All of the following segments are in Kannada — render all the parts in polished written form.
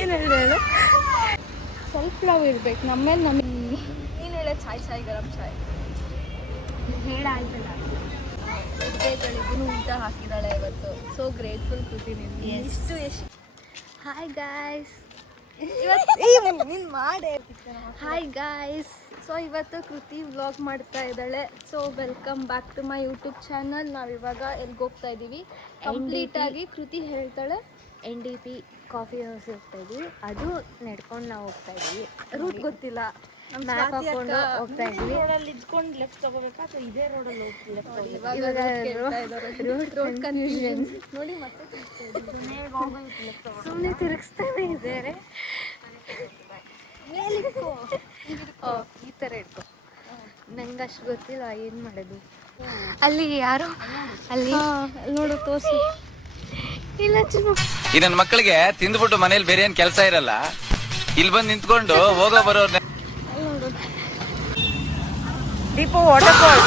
ಏನು ಹೇಳು, ಸೆಲ್ಫ್ ಲವ್ ಇರ್ಬೇಕು ನಮ್ಮೇಲೆ. ನಮಗೆ ನೀನು ಹೇಳ ಚಾಯ್ ಗರಂ ಚಾಯ್ ಹೇಳಾಯ್ತಲ್ಲ. ಗಳಿಗೂ ಊಟ ಹಾಕಿದ್ದಾಳೆ ಇವತ್ತು. ಸೋ ಗ್ರೇಟ್ಫುಲ್ ಕೃತಿ ನಿನ್ಗೆ. ಎಷ್ಟು ಹಾಯ್ ಗಾಯ್ಸ್, ನೀನು ಮಾಡೇ. ಹಾಯ್ ಗಾಯ್ಸ್, ಸೊ ಇವತ್ತು ಕೃತಿ ವ್ಲಾಗ್ ಮಾಡ್ತಾ ಇದ್ದಾಳೆ. So welcome back to my YouTube channel. ನಾವಿವಾಗ ಎಲ್ಲಿಗೆ ಹೋಗ್ತಾ ಇದ್ದೀವಿ ಕಂಪ್ಲೀಟಾಗಿ ಕೃತಿ ಹೇಳ್ತಾಳೆ. NDP ಕಾಫಿ ಹೌಸ್ ಹೋಗ್ತಾ ಇದ್ವಿ, ಅದು ನಡ್ಕೊಂಡು ನಾವು ಹೋಗ್ತಾ ಇದ್ವಿ. ರೂಟ್ ಗೊತ್ತಿಲ್ಲ, ಮ್ಯಾಪ್ ಹಾಕೊಂಡು ಹೋಗ್ತಾ ಇದ್ವಿ. ರೋಡಲ್ಲಿ ಇದ್ಕೊಂಡು ಲೆಫ್ಟ್ ತಗೋಬೇಕಾ ಅಥವಾ ಇದೇ ರೋಡಲ್ಲಿ ಹೋಗಿ ಲೆಫ್ಟ್ ತಗೋಬೇಕಾ? ಇವಾಗ ರೋಡ್ ಕನ್ಫ್ಯೂಷನ್ ನೋಡಿ. ಮತ್ತೆ ಸುಮ್ಮನೆ ತಿರುಗಿಸ್ತಾನೆ ಇದ್ದಾರೆ. ಈ ಥರ ಇಟ್ಕೊ, ನಂಗೆ ಅಷ್ಟು ಗೊತ್ತಿಲ್ಲ ಏನು ಮಾಡೋದು. ಅಲ್ಲಿ ಯಾರು ಅಲ್ಲಿ ನೋಡು ತೋರಿಸಿ. ಇಲ್ಲ ಈ ನನ್ನ ಮಕ್ಕಳಿಗೆ ತಿಂದ್ಬಿಟ್ಟು ಮನೇಲಿ ಬೇರೆ ಏನ್ ಕೆಲಸ ಇರಲ್ಲ, ಇಲ್ಲಿ ಬಂದು ನಿಂತ್ಕೊಂಡು ಹೋಗೋ ಬರೋರ್ನ. Deepu water fall.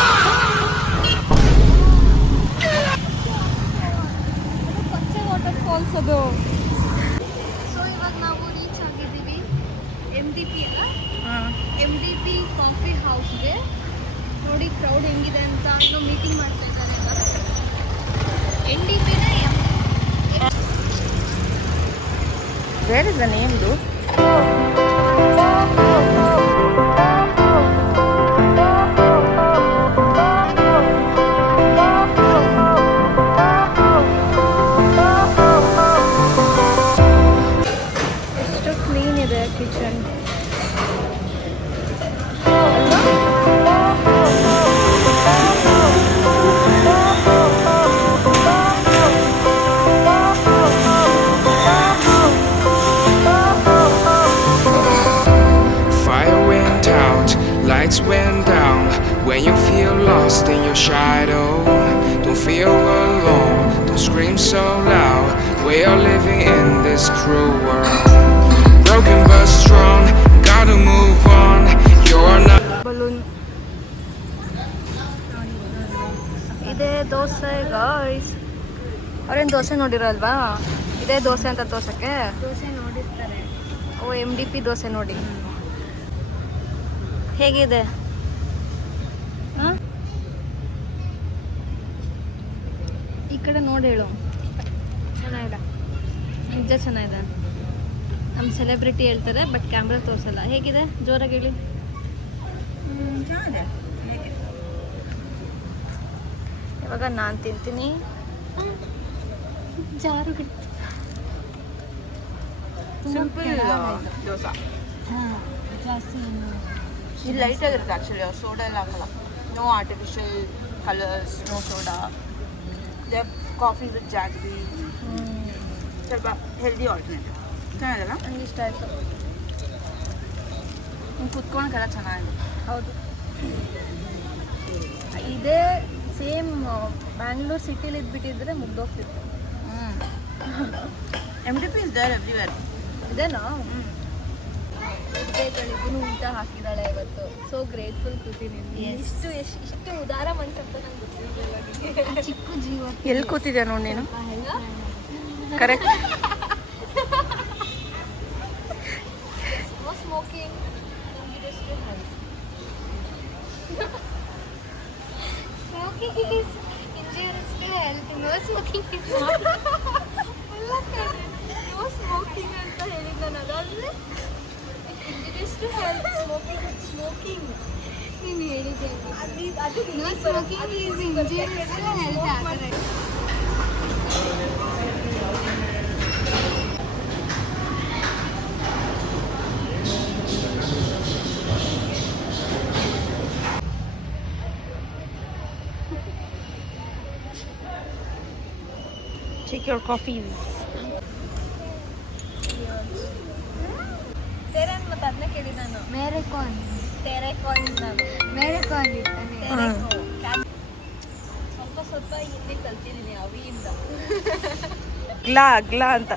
Water falls ಅದು. ಸೊ ಇವಾಗ ನಾವು ರೀಚ್ ಆಗಿದ್ದೀವಿ MDP MDP ಕಾಫಿ ಹೌಸ್ಗೆ. ನೋಡಿ ಕ್ರೌಡ್ ಹೆಂಗಿದೆ ಅಂತ. ಇನ್ನೂ ಮೀಟಿಂಗ್ ಮಾಡ್ತಾ ಇದ್ದಾರೆ. NDPನ Where is the name, dude? ಎಷ್ಟು ಕ್ಲೀನ್ ಇದೆ kitchen. Lights went down when you feel lost in your shadow. Don't feel alone, don't scream so loud. We are living in this cruel world. Broken but strong, gotta move on. You're not. Balloon ಇದೇ ದೋಸೆ ಗಾಯ್ಸ್. ಅವ್ರೇನು ದೋಸೆ ನೋಡಿರಲ್ವಾ? ಇದೇ ದೋಸೆ ಅಂತ ತೋರ್ಸಕ್ಕೆ. ದೋಸೆ ನೋಡಿರ್ತಾರೆ. MDP ದೋಸೆ ನೋಡಿ ಹೇಗಿದೆ. ಈ ಕಡೆ ನೋಡಿ ಹೇಳು. ಚೆನ್ನಾಗಿದೆ, ನಿಜ ಚೆನ್ನಾಗಿದೆ. ನಮ್ಮ ಸೆಲೆಬ್ರಿಟಿ ಹೇಳ್ತಾರೆ ಬಟ್ ಕ್ಯಾಮ್ರಾ ತೋರಿಸಲ್ಲ. ಹೇಗಿದೆ ಜೋರಾಗಿ ಹೇಳಿ. ಇವಾಗ ನಾನು ತಿಂತೀನಿ. ಜಾರು ಬಿಡ್ತು. ಸಿಂಪಲ್ ದೋಸೆ. ಜಾಸ್ತಿ ಇದು ಲೈಟ್ ಆಗಿರುತ್ತೆ ಆ್ಯಕ್ಚುಲಿ. ಅವ್ರು ಸೋಡಾ ಎಲ್ಲ ಹಾಕಲ್ಲ. No artificial colours, no soda. They coffee with jaggery. ಸ್ವಲ್ಪ ಹೆಲ್ದಿ ಆಲ್ಟರ್ನೇಟಿವ್. ಚೆನ್ನಾಗಿದೆಲ್ಲ, ನಂಗೆ ಇಷ್ಟ ಆಯಿತು. ಕುತ್ಕೊಳಕ್ಕೆಲ್ಲ ಚೆನ್ನಾಗಿದೆ. ಹೌದು, ಇದೇ ಸೇಮ್ ಬ್ಯಾಂಗ್ಳೂರು ಸಿಟಿಲಿ ಇದ್ಬಿಟ್ಟಿದ್ರೆ ಮುಗ್ದೋಗ್ತಿತ್ತು. MDP is there everywhere. ಇದೇನಾ? ಗಳಿಗೂ ಊಟ ಹಾಕಿದ್ದಾಳೆ ಇವತ್ತು. ಸೋ ಗ್ರೇಟ್ಫುಲ್ ಕೃತಿ ನಿನ್ಗೆ. ಇಷ್ಟು ಉದಾರ ಮನ್ಸಂತ ನಂಗೆ ಗೊತ್ತಿರಲಿಲ್ಲ. ಚಿಕ್ಕ ಜೀವ ಎಲ್ಲಿ ಕೂತಿದ್ಯಾ ನೋಡಿ ನೀನು. Correct. No smoking, injurious to health. Smoking is injurious to health. No smoking is not. No smoking ಅಂತ ಹೇಳಿದ್ದು ನಾನು. ಅದಾದ್ರೆ ಇಂಜುರಿಯಸ್ ಟು ಹೆಲ್ತ್. ಸ್ಮೋಕಿಂಗ್ ನೀನು ಹೇಳಿದ್ದೆ. ಅದು no smoking is injurious to health. ಆ ಥರ Take your coffees. ತೆರೆ ಮತ್ತೆ ಅದನ್ನೇ ಕೇಳಿ ನಾನು. ಮೇರೆ ಕಾನ್ ತೆರೆ ಕಾನ್ ನಾನು. ಮೇರೆ ಕಾನ್ ಇರ್ತಾನೆ. ಸ್ವಲ್ಪ ಹಿಂದಿ ಕಲ್ತಿದ್ದೀನಿ ಅವಿಯಿಂದ. ಗ್ಲಾ ಅಂತ.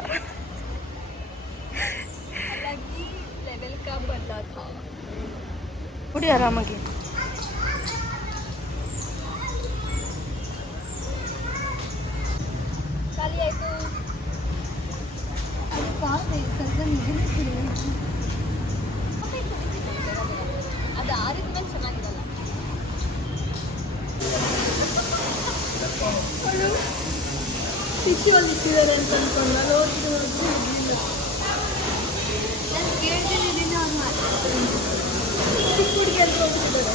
ಹಾಗಾಗಿ ಲೆವೆಲ್ ಕಾ ಬದಲಾ ಥಾ. ಕುಡಿ ಆರಾಮಾಗಿ. ಖಾಲಿ ಆಯಿತು. ಅದು ಕಾಲ್ ಸ್ವಲ್ಪ ಟಿಶ್ಯೂ ಅಲ್ಲಿ ಇಟ್ಟಿದ್ದಾರೆ ಅಂತ ಅನ್ಕೊಂಡು ನಾನು ಕೇಳ್ತಿದ್ದೀನಿ ಅವ್ರು ಮಾತಾಡ್ತಾರೆ ಚಿಕ್ಕ ಹುಡುಗಿ ಅಂತ ಹೋಗ್ತಿದ್ದಾರೆ.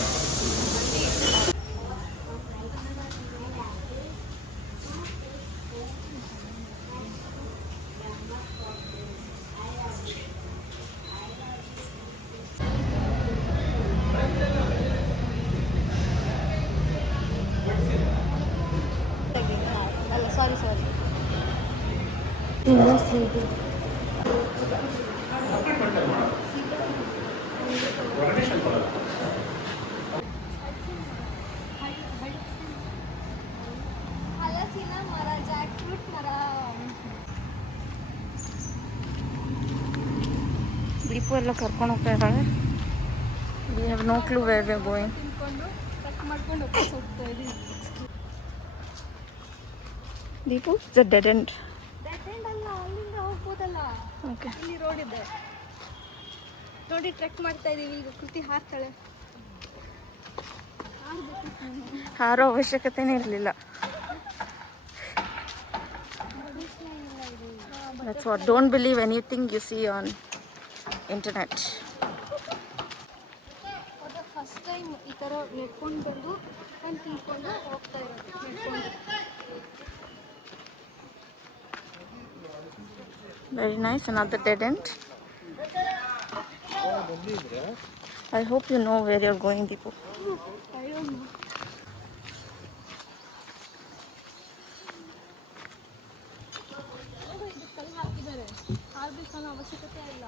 ಅಲ್ಲ ಸಾರಿ ತುಂಬ ಸ್ವೀಟ್. ಹಲಸಿನ ಮರ, ಜಾಕ್ ಫ್ರೂಟ್ ಮರ. ದೀಪು ಎಲ್ಲ ಕರ್ಕೊಂಡು ಹೋಗ್ತಾ ಇದ್ದಾಳೆ. We have no clue where we are going. ತಿನ್ಕೊಂಡು ಕಟ್ ಮಾಡ್ಕೊಂಡು ವಾಪಸ್ ಹೋಗ್ತಾ ಇದೀವಿ. Deepu it's a dead end. Dead end ಅಲ್ಲ, ಅಲ್ಲಿಂದ ಹೋಗ್ಬೋದಲ್ಲ. ಓಕೆ, ಇಲ್ಲಿ ರೋಡ್ ಇದೆ ನೋಡಿ. ಟ್ರೆಕ್ ಮಾಡ್ತಾ ಇದೀವಿ ಈಗ. ಕೃತಿ ಹಾರ್ತಾಳೆ. ಹಾರೋ ಅವಶ್ಯಕತೆನೇ ಇರಲಿಲ್ಲ. That's what. Don't believe anything you see on internet. First time ಈ ಥರ ನೆಟ್ಕೊಂಡು ಬಂದು ನಾನು ತಿನ್ಕೊಂಡು ಹೋಗ್ತಾ ಇರೋದು ನೆಟ್ಕೊಂಡು. Very nice. Another dead end. I hope you know where you're going, Deepu. I don't know. ಇದು ಕಲ್ಲು ಹಾಕಿದ್ದಾರೆ, ಹಾರ್ಬೇಕು ಅನ್ನೋ ಅವಶ್ಯಕತೆ ಇಲ್ಲ.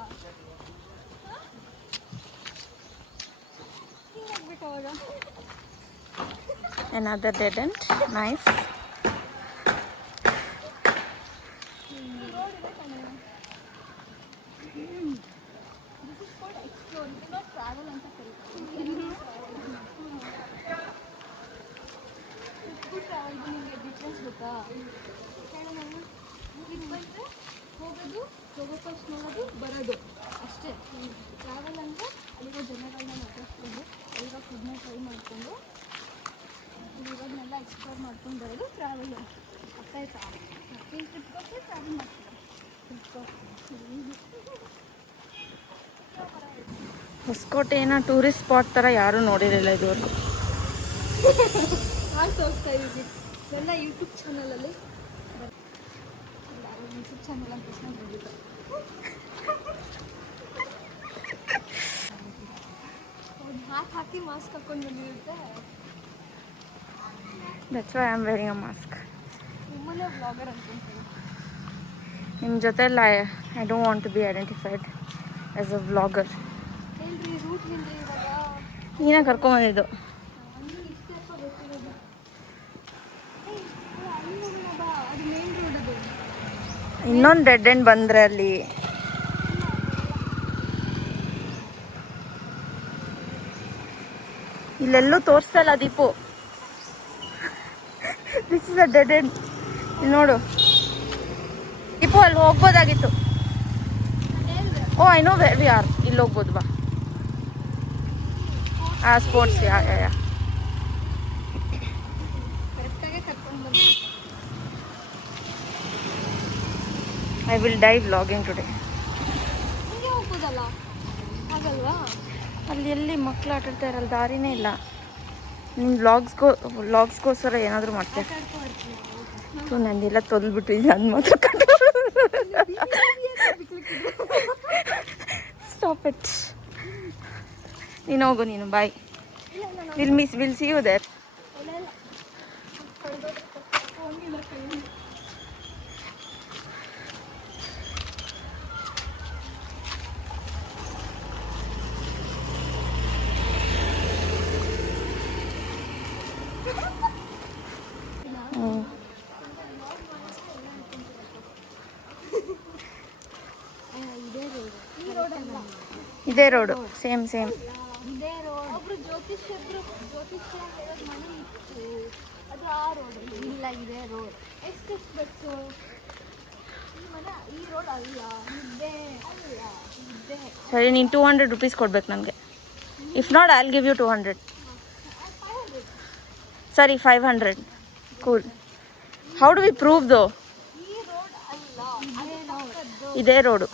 ಹಿಂಗಾಗ್ಬೇಕು ಅವಾಗ. Another dead end. Nice. Explore, ಇದು ಟ್ರಾವೆಲ್ ಅಂತ ಕರೀತಾರೆ. ಟ್ರಾವೆಲ್ ನಿಮಗೆ ಡಿಫ್ರೆನ್ಸ್ ಗೊತ್ತಾ? ಹೇಳೋಣ. ಇದು ಬಂದರೆ ಹೋಗೋದು, ಫಸ್ಟ್ ನೋಡೋದು, ಬರೋದು ಅಷ್ಟೇ. ಟ್ರಾವೆಲ್ ಅಂದರೆ ಅಲ್ಲಿರೋ ಜನಗಳನ್ನ ಮಾತಾಡ್ಕೊಂಡು ಅಲ್ಲಿರೋ ಫುಡ್ನ ಟ್ರೈ ಮಾಡಿಕೊಂಡು ಇರೋದನ್ನೆಲ್ಲ ಎಕ್ಸ್ಪ್ಲೋರ್ ಮಾಡ್ಕೊಂಡು ಬರೋದು ಟ್ರಾವೆಲ್. ಅರ್ಥ ಆಯ್ತಾ? ಮತ್ತೆ ಟ್ರಿಪ್ಗೋಸ್ಕರ ಟ್ರಾವೆಲ್ ಮಾಡ್ತೀವಿ. ಹೊಸಕೋಟೆನ ಟೂರಿಸ್ಟ್ ಸ್ಪಾಟ್ ಥರ ಯಾರೂ ನೋಡಿರಲಿಲ್ಲ ಇದುವರೆಗೂ. ಹಾಲು ತೋರಿಸ್ತಾ ಇದ್ದೀವಿ ಎಲ್ಲ ಯೂಟ್ಯೂಬ್ ಚಾನಲಲ್ಲಿ. ಯೂಟ್ಯೂಬ್ ಚಾನಲ್ ಅಂತ ಬಂದಿತ್ತು. ಒಂದು ಹಾಕಿ ಮಾಸ್ಕ್ ಹಾಕೊಂಡು ಬಂದಿರುತ್ತೆ. That's why I'm wearing a mask. ನಿಮ್ಮಲ್ಲೇ ವ್ಲಾಗರ್ ಅನ್ಕೊಂತೀನಿ. ನಿಮ್ಮ ಜೊತೆಲ್ಲ I don't want to be identified as a vlogger. ಹೇಳ್ರಿ ರೂಟ್ ಹೇಳ್ರಿ ಇವಾಗ. ನೀನೇ ಕರ್ಕೊಂಬಂದಿದ್ದು. ಅಂದರೆ ಇಷ್ಟಪ್ಪ ಗೊತ್ತಿರೋದು. ಅಲ್ಲಿ ಹೋಗೋಣ ಬಾ, ಅದು ಮೇನ್ ರೋಡ್. ಅದು ಇನ್ನೊಂದು ಡೆಡ್ ಎಂಡ್ ಬಂದರೆ ಅಲ್ಲಿ ಇಲ್ಲೆಲ್ಲೂ ತೋರಿಸ್ತಾ ಇಲ್ಲ Deepu. This is a dead end. ಇಲ್ಲಿ ನೋಡು ದೀಪು, ಅಲ್ಲಿ ಹೋಗ್ಬೋದಾಗಿತ್ತು. Oh I know where we are. ಇಲ್ಲಿ ಹೋಗ್ಬೋದು ಬಾ. ಸ್ಪೋರ್ಟ್ಸ್. ಯಾ ಕರೆಕ್ಟಾಗೆ ಕರ್ಕೊಂಡು ಬಂದು. I will die vlogging today. ಹಿಂಗೆ ಹೋಗ್ಬೋದಲ್ಲ, ಆಗಲ್ವಾ? ಅಲ್ಲಿ ಎಲ್ಲಿ ಮಕ್ಳು ಆಟಾಡ್ತಾ ಇರಲ್ಲ, ದಾರಿನೇ ಇಲ್ಲ. ನೀನು ವ್ಲಾಗ್ಸ್ಗೋಸ್ಕರ ಏನಾದರೂ ಮಾಡ್ತೀಯ? ಸೊ ನಂದೆಲ್ಲ ತೊಲ್ಬಿಟ್ಟಿದ್ದೆ, ಅದು ಮಾತ್ರ ಸ್ಟಾಪ್ ಇಟ್. ನೀನು ಹೋಗು, ನೀನು bye. Will see you there. ಇದೇ ರೋಡು, ಸೇಮ್ ಇದೇ ರೋಡ್. ಒಬ್ರು ಜ್ಯೋತಿಷ್ಯ ಹೇಳೋದು ಮನೆ ಇತ್ತು, ಅದು ಆ ರೋಡ್. ಇಲ್ಲ, ಇದೇ ರೋಡ್. ಎಷ್ಟು ಬೇಕು? ಈ ಮನೆ ಈ ರೋಡ್ ಅಲ್ಲ, ಇದ್ದೇ ಅಲ್ಲ, ಇದ್ದೇ. ಸರಿ, ನೀನು 200 rupees ಕೊಡ್ಬೇಕು ನನಗೆ. If not I will give you 200. ಸರಿ, 500. Cool. How do we prove though? ಈ ಇದೇ ರೋಡು.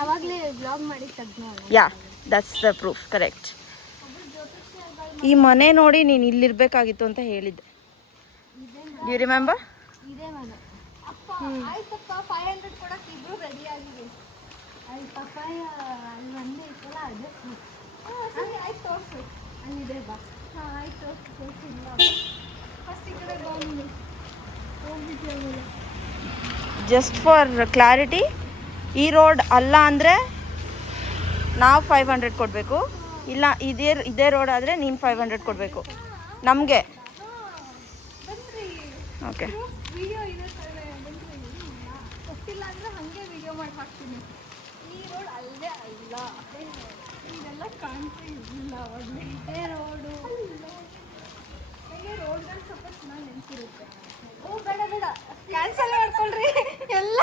ಅವಾಗಲೇ ಬ್ಲಾಗ್ ಮಾಡಿ ತೆಗ್ನೋಲ್ಲ. Yeah that's the proof, correct. ಈ ಮನೆ ನೋಡಿ ನೀನು ಇಲ್ಲಿರ್ಬೇಕಾಗಿತ್ತು ಅಂತ ಹೇಳಿದ್ದೆ. You remember? ಇದೇ ಮನೆ. ಅಪ್ಪ ಆಯ್ತಪ್ಪ 500 ಕೊಡಕ್ಕೆ ಇಬ್ರು ರೆಡಿ ಆಗಿದ್ದೀವಿ. ಅಲ್ಲಿ ಪಪ್ಪಾಯ ಅಲ್ಲಿ ಒಂದೇ ಇತ್ತಲ್ಲ ಅದೇ ಆಯ್ತು ತೋರಿಸು. ಅಲ್ಲಿದೆ ಬಾ. ಹಾಂ ಆಯ್ತು ತೋರಿಸಿಲ್ಲ. ಫಸ್ಟ್ ಈ ಕಡೆ ಬಂದು ಹೋಗಿದ್ದೆ. ಜಸ್ಟ್ ಫಾರ್ ಕ್ಲಾರಿಟಿ, ಈ ರೋಡ್ ಅಲ್ಲ ಅಂದರೆ ನಾವು 500 ಕೊಡಬೇಕು, ಇಲ್ಲ ಇದೇ ರೋಡ್ ಆದರೆ ನೀನು 500 ಕೊಡಬೇಕು ನಮಗೆ. ಓಕೆ, ವಿಡಿಯೋ ಇದೆ ಗೊತ್ತಿಲ್ಲ ಅಂದರೆ ಹಾಗೆ ವಿಡಿಯೋ ಮಾಡಿ ಹಾಕ್ತೀನಿ. ಈ ರೋಡ್ ಅಲ್ಲೇ ಅಲ್ಲ, ಇದೆಲ್ಲ ಕಾಣ್ತಾ ಇರಲಿಲ್ಲ ಅವಾಗಲೇ. ಇದೇ ರೋಡು. ನನಗೆ ರೋಡ್ಗಳು ಸ್ವಲ್ಪ ಚೆನ್ನಾಗಿ ನೆನಪಿರುತ್ತೆ. ಓ ಬೇಡ ಬೇಡ, ಕ್ಯಾನ್ಸಲ್ ಮಾಡ್ಕೊಳ್ರಿ ಎಲ್ಲ.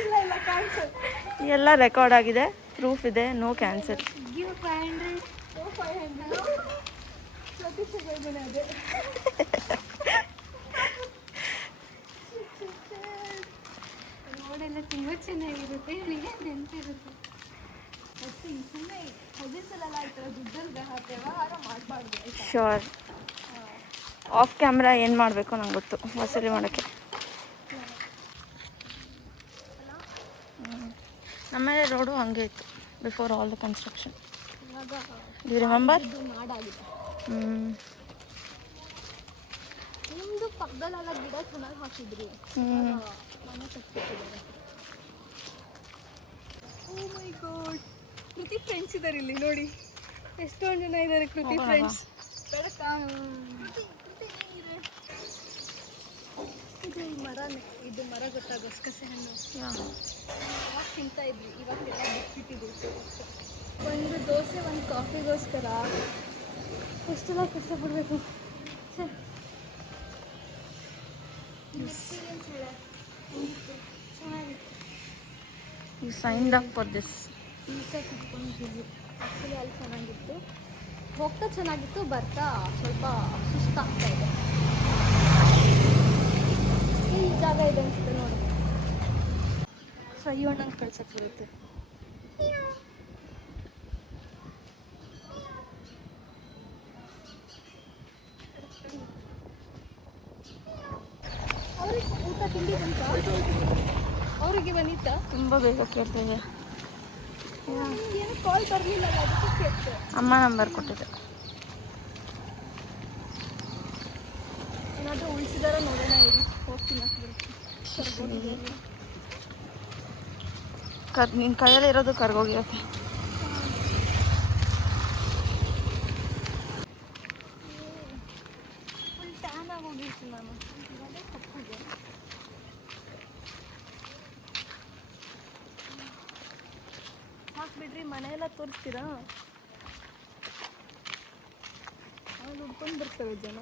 ಇಲ್ಲ ಕ್ಯಾನ್ಸಲ್. ಎಲ್ಲ ರೆಕಾರ್ಡ್ ಆಗಿದೆ, ಪ್ರೂಫ್ ಇದೆ, ನೋ ಕ್ಯಾನ್ಸಲ್. ಗಿವ್ 500. ಓ 500 ಅದೇ. ರೋಡೆಲ್ಲ ತುಂಬ ಚೆನ್ನಾಗಿರುತ್ತೆ, ನನಗೆ ನೆನಪಿರುತ್ತೆ. ಅಷ್ಟು ಸುಮ್ಮನೆ ಕಜಿನ್ಸಲ್ಲೆಲ್ಲ ಈ ಥರ ದುಡ್ಡಲ್ಲಿ ವ್ಯವಹಾರ ಮಾಡಬಾರ್ದು ಆಯಿತಾ? ಶ್ಯೂರ್. ಆಫ್ ಕ್ಯಾಮ್ರಾ ಏನು ಮಾಡಬೇಕು ನಂಗೆ ಗೊತ್ತು, ವಸೂಲಿ ಮಾಡೋಕ್ಕೆ. ನಮ್ಮನೆ ರೋಡು ಹಂಗೆ ಇತ್ತು ಬಿಫೋರ್ ಆಲ್ ದ ಕನ್ಸ್ಟ್ರಕ್ಷನ್. ಇವಾಗ ಯು ರಿಮೆಂಬರ್? ಇದು ಮಾಡಾಗಿದೆ. ನಿಮ್ಮದು ಪಕ್ಕದಲ್ಲೆಲ್ಲ ಗಿಡ ಚೆನ್ನಾಗಿ ಹಾಕಿದ್ರಿ. ಮನೆ ಕಟ್ಬಿಟ್ಟಿದ್ದಾರೆ. ಓ ಮೈ ಗಾಡ್, ಕೃತಿ ಫ್ರೆಂಡ್ಸ್ ಇದ್ದಾರೆ ಇಲ್ಲಿ ನೋಡಿ. ಎಷ್ಟೊಂದು ಜನ ಇದ್ದಾರೆ ಕೃತಿ ಫ್ರೆಂಡ್ಸ್. ಇದು ಮರನೇ, ಇದು ಮರ ಗೊತ್ತಾ, ಗಸಗಸೆ ಹಣ್ಣು. ಅವಾಗ ತಿಂತಾ ಇದ್ವಿ, ಇವಾಗೆಲ್ಲ ಬಿಟ್ಬಿಟ್ಟಿದ್ವಿ. ಒಂದು ದೋಸೆ ಒಂದು ಕಾಫಿಗೋಸ್ಕರ ಎಷ್ಟೆಲ್ಲ ಕಷ್ಟಪಡಬೇಕು. ಸರಿ, ಎಕ್ಸ್ಪೀರಿಯನ್ಸ್ ಹೇಳ. ಚೆನ್ನಾಗಿತ್ತು. You signed up for this. ಈಸೆ ಕುತ್ಕೊಂಡಿದ್ವಿ. ಆ್ಯಕ್ಚುಲಿ ಅಲ್ಲಿ ಚೆನ್ನಾಗಿತ್ತು, ಹೋಗ್ತಾ ಚೆನ್ನಾಗಿತ್ತು, ಬರ್ತಾ ಸ್ವಲ್ಪ ಸುಸ್ತಾಗ್ತಾ ಇದೆ. ಈ ಜಾಗ ಇದೆ ಅನ್ಸುತ್ತೆ ನೋಡಿ. ಫ್ರೈ ಹಣ್ಣಂಗೆ ಕಳ್ಸಕ್ಕೆ ಬರುತ್ತೆ. ಅವ್ರಿಗೆ ಊಟ ತಿಂಡಿ ಬಂತ? ಅವರಿಗೆ ಬಂದಿತ್ತಾ? ತುಂಬ ಬೇಗ ಕೇಳ್ತಿದ್ದೆ. ಏನು ಕಾಲ್ ಬರಲಿಲ್ಲ, ಅದಕ್ಕೆ ಕೇಳ್ತೆ. ಅಮ್ಮ ನಂಬರ್ ಕೊಟ್ಟಿದ್ದೆ. ಏನಾದರೂ ಉಳಿಸಿದಾರ ನೋಡೋಣ, ಇರಿ ಹೋಗ್ತೀನಿ. ನಿನ್ನ ಕೈಯಲ್ಲಿ ಇರೋದು ಕರ್ಗೋಗಿರುತ್ತೆ. ಫುಲ್ ಟ್ಯಾನ್ ಆಗೋಗಿತ್ತು ನಾನು. ಇವಾಗೇ ತಪ್ಪಿದೆ. ಹಾಕ್ಬಿಡ್ರಿ, ಮನೆಯೆಲ್ಲ ತೋರಿಸ್ತೀರಾ? ಅವ್ರು ಉಡ್ಕೊಂಡು ಬರ್ತವೆ ಜನ.